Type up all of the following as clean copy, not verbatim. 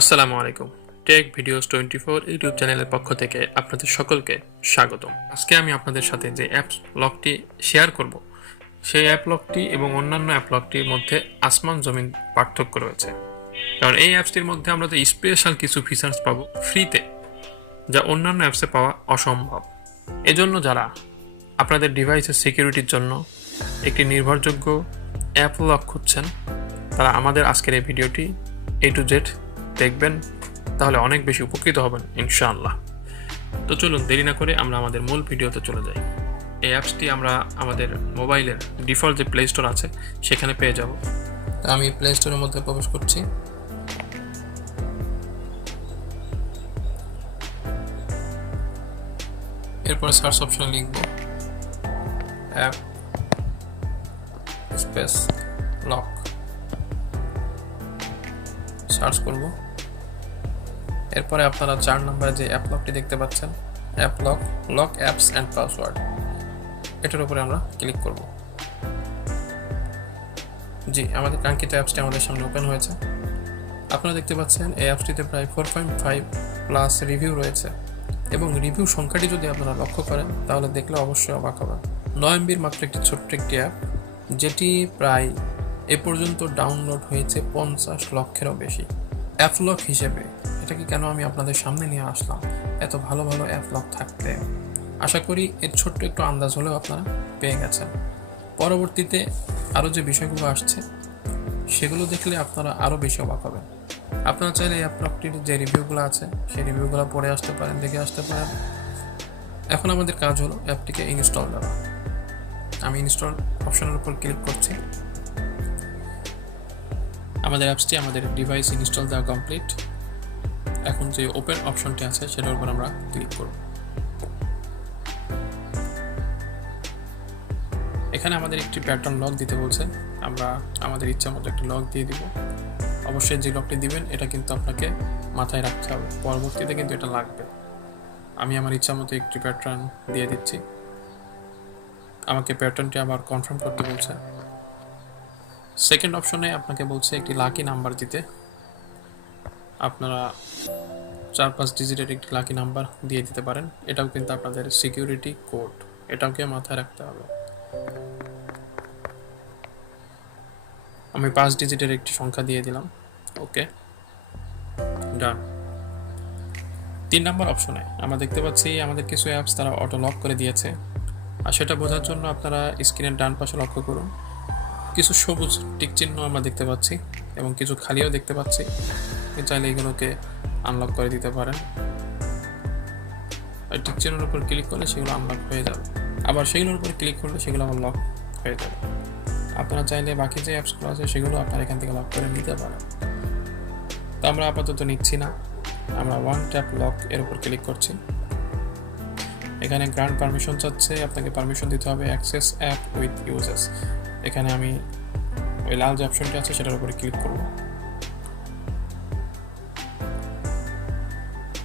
আসসালামু আলাইকুম। Take videos 24 YouTube চ্যানেলের পক্ষ থেকে আপনাদের সকলকে স্বাগতম। আজকে আমি আপনাদের সাথে যে অ্যাপ লকটি শেয়ার করব, সেই অ্যাপ লকটি এবং অন্যান্য অ্যাপ লকটির মধ্যে আসমান জমিন পার্থক্য রয়েছে। কারণ এই অ্যাপসটির মধ্যে আমরা তো স্পেশাল কিছু ফিচার্স পাবো ফ্রিতে, যা অন্যান্য অ্যাপসে পাওয়া অসম্ভব। এজন্য যারা আপনাদের ডিভাইসের সিকিউরিটির জন্য একটি নির্ভরযোগ্য অ্যাপ লক খুঁজছেন, তারা আমাদের আজকের এই ভিডিওটি A to Z দেখবেন, তাহলে অনেক বেশি উপকৃত হবেন ইনশাআল্লাহ। তো চলুন দেরি না করে আমরা আমাদের মূল ভিডিওতে চলে যাই। এই অ্যাপসটি আমরা আমাদের মোবাইলের ডিফল্ট যে প্লে স্টোর আছে সেখানে পেয়ে যাব। আমি প্লে স্টোরের মধ্যে প্রবেশ করছি। এরপর সার্চ অপশনে লিখব অ্যাপ স্পেস লক, সার্চ করব। এরপরে আপনারা 4 নম্বরে যে অ্যাপ লকটি দেখতে পাচ্ছেন, app lock, lock apps and password, এটার উপরে আমরা ক্লিক করব। জি, আমাদের কাঙ্ক্ষিত অ্যাপসটি আমাদের সামনে ওপেন হয়েছে। আপনারা দেখতে পাচ্ছেন এই অ্যাপসটিতে প্রায় 4.5 প্লাস রিভিউ রয়েছে, এবং রিভিউ সংখ্যাটি যদি আপনারা লক্ষ্য করেন তাহলে দেখলে অবশ্যই অবাক হবেন। 9 MB মাত্র একটি ছোট্ট একটি অ্যাপ, যেটি প্রায় এ পর্যন্ত ডাউনলোড হয়েছে 50 লক্ষেরও বেশি। অ্যাপ লক হিসেবে এটাকে কেন আমি আপনাদের সামনে নিয়ে আসলাম, এত ভালো ভালো অ্যাপ লক থাকতে। আশা করি এর ছোট্ট একটু আন্দাজ হলেও আপনারা পেয়ে গেছেন। পরবর্তীতে আরও যে বিষয়গুলো আসছে সেগুলো দেখলে আপনারা আরও বেশি অবাক হবেন। আপনারা চাইলে এই অ্যাপ লকটির যে রিভিউগুলো আছে সেই রিভিউগুলো পড়ে আসতে পারেন, দেখে আসতে পারেন। এখন আমাদের কাজ হলো অ্যাপটিকে ইনস্টল দেওয়া। আমি ইনস্টল অপশনের উপর ক্লিক করছি। আমাদের অ্যাপসটি আমাদের ডিভাইস ইনস্টল দেওয়া কমপ্লিট। এখন যে ওপেন অপশনটি আছে সেটার উপর আমরা ক্লিক করব। এখানে আমাদের একটি প্যাটার্ন লক দিতে বলছে, আমরা আমাদের ইচ্ছা মতো একটি লক দিয়ে দিব। অবশ্যই যে লকটি দিবেন এটা কিন্তু আপনাকে মাথায় রাখতে হবে, পরবর্তীতে কিন্তু এটা লাগবে। আমি আমার ইচ্ছা মতো একটি প্যাটার্ন দিয়ে দিচ্ছি। আমাকে প্যাটার্নটি আবার কনফার্ম করতে বলছে। সেকেন্ড অপশনে আপনাকে বলছে একটি লাকি নাম্বার দিতে। আপনারা 4-5 ডিজিটের একটি লাকি নাম্বার দিয়ে দিতে পারেন। এটাও কিন্তু আপনাদের সিকিউরিটি কোড, এটাকে মাথায় রাখতে হবে। আমি 5 ডিজিটের একটি সংখ্যা দিয়ে দিলাম। ওকে, ডান। 3 নম্বর অপশনে আমরা দেখতে পাচ্ছি আমাদের কিছু অ্যাপস তারা অটো লক করে দিয়েছে, আর সেটা বোঝার জন্য আপনারা স্ক্রিনের ডান পাশে লক্ষ্য করুন। কিছু সবুজ টিক চিহ্ন আমরা দেখতে পাচ্ছি এবং কিছু খালিও দেখতে পাচ্ছি। আপনি চাইলে এগুলোকে আনলক করে দিতে পারেন। টিক চিহ্নের উপর ক্লিক করলে সেগুলো আনলক হয়ে যাবে, আবার সেগুলোর উপর ক্লিক করলে সেগুলো আবার লক হয়ে যাবে। আপনারা চাইলে বাকি যে অ্যাপসগুলো আছে সেগুলো আপনারা এখান থেকে লক করে নিতে পারেন। তো আমরা আপাতত নিচ্ছি না, আমরা ওয়ান ট্যাপ লক এর উপর ক্লিক করছি। এখানে গ্রান্ট পারমিশন চাচ্ছে, আপনাকে পারমিশন দিতে হবে অ্যাক্সেস অ্যাপ উইথ ইউজেস। এখানে আমি ওই লাল যে অপশনটি আছে সেটার উপরে ক্লিক করব।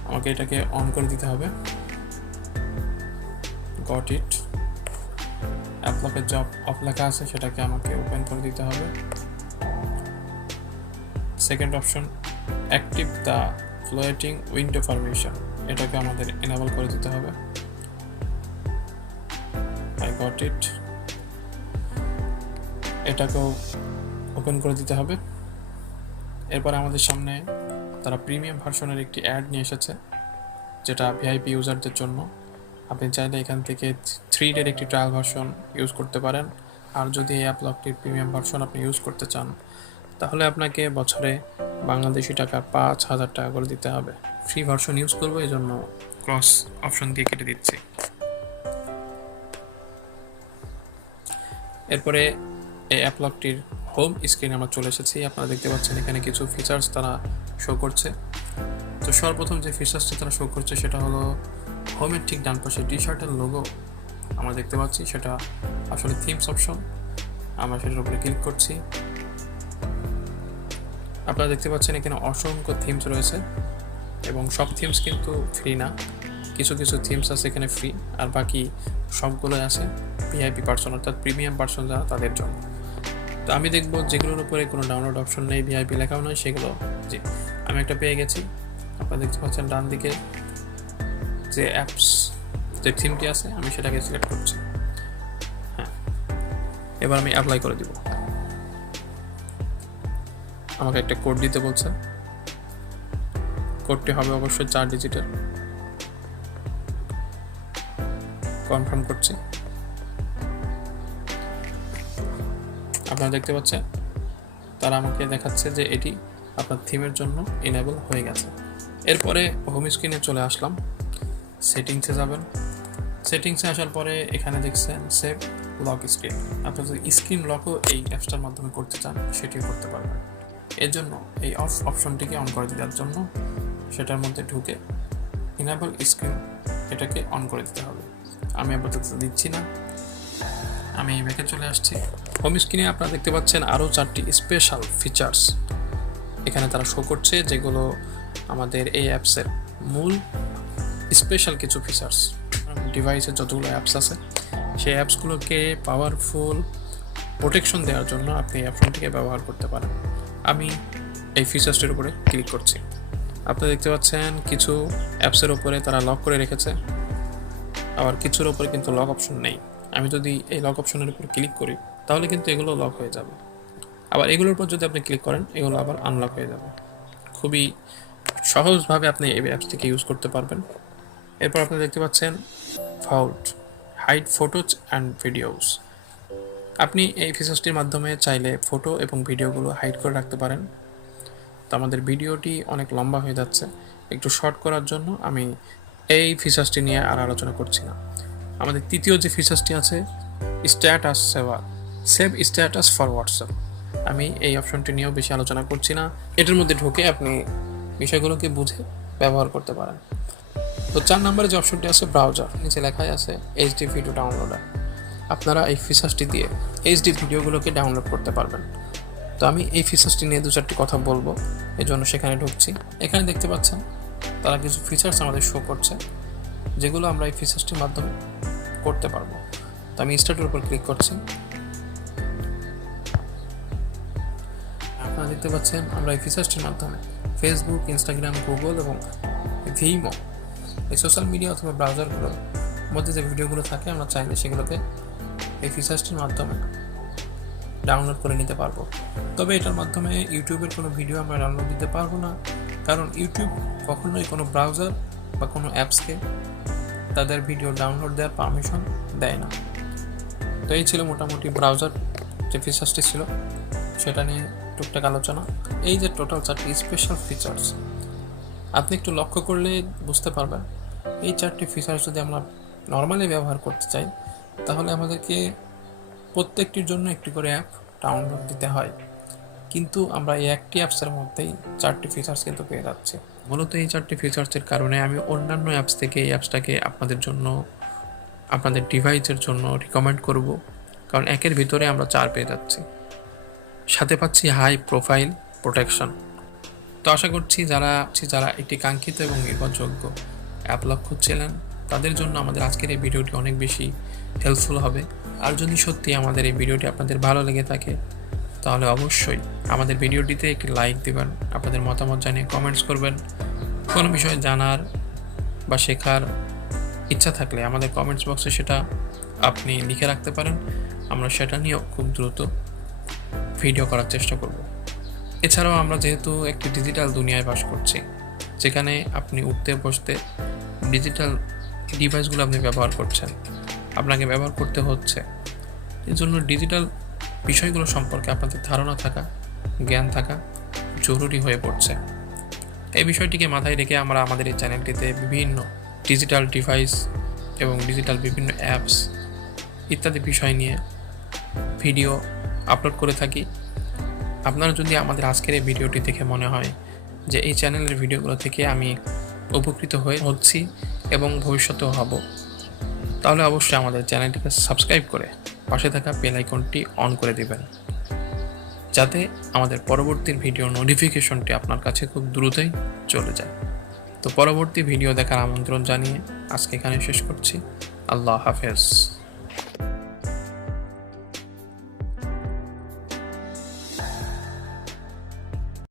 আমাকে এটাকে অন করে দিতে হবে। Got it. অ্যাপ লকের যে অফ লেখা আছে সেটাকে আমাকে ওপেন করে দিতে হবে। Second option active the floating window permission, এটাকে আমাদের এনেবল করে দিতে হবে। I got it. এটাকেও ওপেন করে দিতে হবে। এরপর আমাদের সামনে তারা প্রিমিয়াম ভার্সনের একটি অ্যাড নিয়ে এসেছে, যেটা ভিআইপি ইউজারদের জন্য। আপনি চাইলে এখান থেকে 3 একটি ট্রায়াল ভার্সন ইউজ করতে পারেন। আর যদি এই অ্যাপ লকটির প্রিমিয়াম ভার্সন আপনি ইউজ করতে চান তাহলে আপনাকে বছরে বাংলাদেশি টাকা 5,000 টাকা করে দিতে হবে। ফ্রি ভার্সন ইউজ করবো, এই জন্য ক্রস অপশন দিয়ে কেটে দিচ্ছি। এরপরে এই অ্যাপ লকটির হোম স্ক্রিনে আমরা চলে এসেছি। আপনারা দেখতে পাচ্ছেন এখানে কিছু ফিচার্স তারা শো করছে। তো সর্বপ্রথম যে ফিচার্সটি তারা শো করছে সেটা হলো হোমের ঠিক ডান পাশে টি শার্টের লোগো আমরা দেখতে পাচ্ছি, সেটা আসলে থিমস অপশন। আমরা সেটার উপরে ক্লিক করছি। আপনারা দেখতে পাচ্ছেন এখানে অসংখ্য থিমস রয়েছে, এবং সব থিমস কিন্তু ফ্রি না। কিছু কিছু থিমস আছে এখানে ফ্রি, আর বাকি সবগুলোই আছে ভিআইপি পার্সন, অর্থাৎ প্রিমিয়াম পার্সন যারা তাদের জন্য। তো আমি দেখবো যেগুলোর উপরে কোনো ডাউনলোড অপশন নেই, ভিআইপি লেখাও নয়, সেগুলো জি আমি একটা পেয়ে গেছি। আপনারা দেখতে পাচ্ছেন ডান দিকে যে অ্যাপস যে থিমটি আছে আমি সেটাকে সিলেক্ট করছি। হ্যাঁ, এবার আমি অ্যাপ্লাই করে দিব। আমাকে একটা কোড দিতে বলছে, কোডটি হবে অবশ্যই 4 ডিজিটের। কনফার্ম করছি। আপনারা দেখতে পাচ্ছেন তারা আমাকে দেখাচ্ছে যে এটি আপনার থিমের জন্য এনেবল হয়ে গেছে। এরপরে হোম স্ক্রিনে চলে আসলাম, সেটিংসে যাবেন। সেটিংসে আসার পরে এখানে দেখছেন সেভ লক স্ক্রিন। আপনি যদি স্ক্রিন লকও এই অ্যাপসটার মাধ্যমে করতে চান সেটিও করতে পারবেন। এর জন্য এই অফ অপশনটিকে অন করে দেওয়ার জন্য সেটার মধ্যে ঢুকে ইনেবল স্ক্রিন এটাকে অন করে দিতে হবে। আমি আপাতত দিচ্ছি না, আমি ব্যাকে চলে আসছি। হোম স্ক্রিনে আপনারা দেখতে পাচ্ছেন আরও 4টি স্পেশাল ফিচার্স এখানে তারা শো করছে, যেগুলো আমাদের এই অ্যাপসের মূল স্পেশাল কিছু ফিচার্স। ডিভাইসের যতগুলো অ্যাপস আছে সেই অ্যাপসগুলোকে পাওয়ারফুল প্রোটেকশন দেওয়ার জন্য আপনি এই অপশনটিকে ব্যবহার করতে পারেন। আমি এই ফিচার্সটির উপরে ক্লিক করছি। আপনারা দেখতে পাচ্ছেন কিছু অ্যাপসের উপরে তারা লক করে রেখেছে, আবার কিছুর উপরে কিন্তু লক অপশন নেই। আমি যদি এই লক অপশনের উপর ক্লিক করি তাহলে কিন্তু এগুলো লক হয়ে যাবে, আবার এগুলোর উপর যদি আপনি ক্লিক করেন এগুলো আবার আনলক হয়ে যাবে। খুবই সহজভাবে আপনি এই অ্যাপসটিকে ইউজ করতে পারবেন। এরপর আপনি দেখতে পাচ্ছেন ফাউট হাইড ফটোজ অ্যান্ড ভিডিওস। আপনি এই ফিচার্সটির মাধ্যমে চাইলে ফটো এবং ভিডিওগুলো হাইড করে রাখতে পারেন। তো আমাদের ভিডিওটি অনেক লম্বা হয়ে যাচ্ছে, একটু শর্ট করার জন্য আমি এই ফিচার্সটি নিয়ে আর আলোচনা করছি না। আমাদের তৃতীয় যে ফিচার্সটি আছে status save status for WhatsApp, আমি এই অপশনটি নিয়েও বেশি আলোচনা করছি না। এটার মধ্যে ঢুকে আপনি বিষয়গুলোকে বুঝে ব্যবহার করতে পারেন। তো 4 নম্বরে যে অপশনটি আছে ব্রাউজার, নিচে লেখাই আছে এইচডি ভিডিও ডাউনলোডার। আপনারা এই ফিচার্সটি দিয়ে এইচডি ভিডিওগুলোকে ডাউনলোড করতে পারবেন। তো আমি এই ফিচার্সটি নিয়ে 2-4টি কথা বলবো, এই জন্য সেখানে ঢুকছি। এখানে দেখতে পাচ্ছেন তারা কিছু ফিচার্স আমাদের শো করছে, যেগুলো আমরা এই ফিচার্সটির মাধ্যমে করতে পারবো। তো আমি স্টার্টের উপর ক্লিক করছি। আপনারা দেখতে পাচ্ছেন আমরা এই ফিচার্সটির মাধ্যমে ফেসবুক, ইনস্টাগ্রাম, গুগল এবং ভিমো এই সোশ্যাল মিডিয়া অথবা ব্রাউজারগুলোর মধ্যে যে ভিডিওগুলো থাকে আমরা চাইলে সেগুলোকে এই ফিচার্সটির মাধ্যমে ডাউনলোড করে নিতে পারবো। তবে এটার মাধ্যমে ইউটিউবের কোনো ভিডিও আমরা ডাউনলোড দিতে পারবো না, কারণ ইউটিউব কখনোই কোনো ব্রাউজার বা কোনো অ্যাপসকে তাদের ভিডিও ডাউনলোড দেওয়ার পারমিশন দেয় না। তো এই ছিল মোটামুটি ব্রাউজার যে ফিচার্সটি ছিল সেটা নিয়ে টুকটাক আলোচনা। এই যে টোটাল 4টি স্পেশাল ফিচার্স আপনি একটু লক্ষ্য করলে বুঝতে পারবেন, এই 4টি ফিচার্স যদি আমরা নর্মালি ব্যবহার করতে চাই তাহলে আমাদেরকে প্রত্যেকটির জন্য একটি করে অ্যাপ ডাউনলোড দিতে হয়, কিন্তু আমরা এই একটি অ্যাপসের মধ্যেই 4টি ফিচার্স কিন্তু পেয়ে যাচ্ছি। মূলত এই 4টি ফিচার্সের কারণে আমি অন্যান্য অ্যাপস থেকে এই অ্যাপসটাকে আপনাদের জন্য, আপনাদের ডিভাইসের জন্য রিকমেন্ড করব, কারণ একের ভিতরে আমরা 4 পেয়ে যাচ্ছি, সাথে পাচ্ছি হাই প্রোফাইল প্রোটেকশন। তো আশা করছি যারা একটি কাঙ্ক্ষিত এবং নির্ভরযোগ্য অ্যাপ লক খুঁজছিলেন তাদের জন্য আমাদের আজকের এই ভিডিওটি অনেক বেশি হেল্পফুল হবে। আর যদি সত্যি আমাদের এই ভিডিওটি আপনাদের ভালো লেগে থাকে তাহলে অবশ্যই আমাদের ভিডিওটিতে একটি লাইক দেবেন, আপনাদের মতামত জানিয়ে কমেন্টস করবেন। কোনো বিষয় জানার বা শেখার ইচ্ছা থাকলে আমাদের কমেন্টস বক্সে সেটা আপনি লিখে রাখতে পারেন, আমরা সেটা নিয়েও খুব দ্রুত ভিডিও করার চেষ্টা করব। এছাড়াও আমরা যেহেতু একটি ডিজিটাল দুনিয়ায় বাস করছি, যেখানে আপনি উঠতে বসতে ডিজিটাল ডিভাইসগুলো আপনি ব্যবহার করছেন, আপনাকে ব্যবহার করতে হচ্ছে, এর জন্য ডিজিটাল বিষয়গুলো সম্পর্কে আপনাদের ধারণা থাকা, জ্ঞান থাকা জরুরি হয়ে পড়ছে। এই বিষয়টিকে মাথায় রেখে আমরা আমাদের এই চ্যানেলটিতে বিভিন্ন ডিজিটাল ডিভাইস এবং ডিজিটাল বিভিন্ন অ্যাপস ইত্যাদি বিষয় নিয়ে ভিডিও আপলোড করে থাকি। আপনারা যদি আমাদের আজকের এই ভিডিওটি দেখে মনে হয় যে এই চ্যানেলের ভিডিওগুলো থেকে আমি উপকৃত হচ্ছি এবং ভবিষ্যতেও হব, তাহলে অবশ্যই আমাদের চ্যানেলটিকে সাবস্ক্রাইব করে পাশে থাকা বেল আইকনটি অন করে দিবেন, যাতে আমাদের পরবর্তী ভিডিও নোটিফিকেশনটি আপনার কাছে খুব দ্রুতই চলে যায়। তো পরবর্তী ভিডিও দেখার আমন্ত্রণ জানিয়ে আজকে এখানে শেষ করছি। আল্লাহ হাফেজ।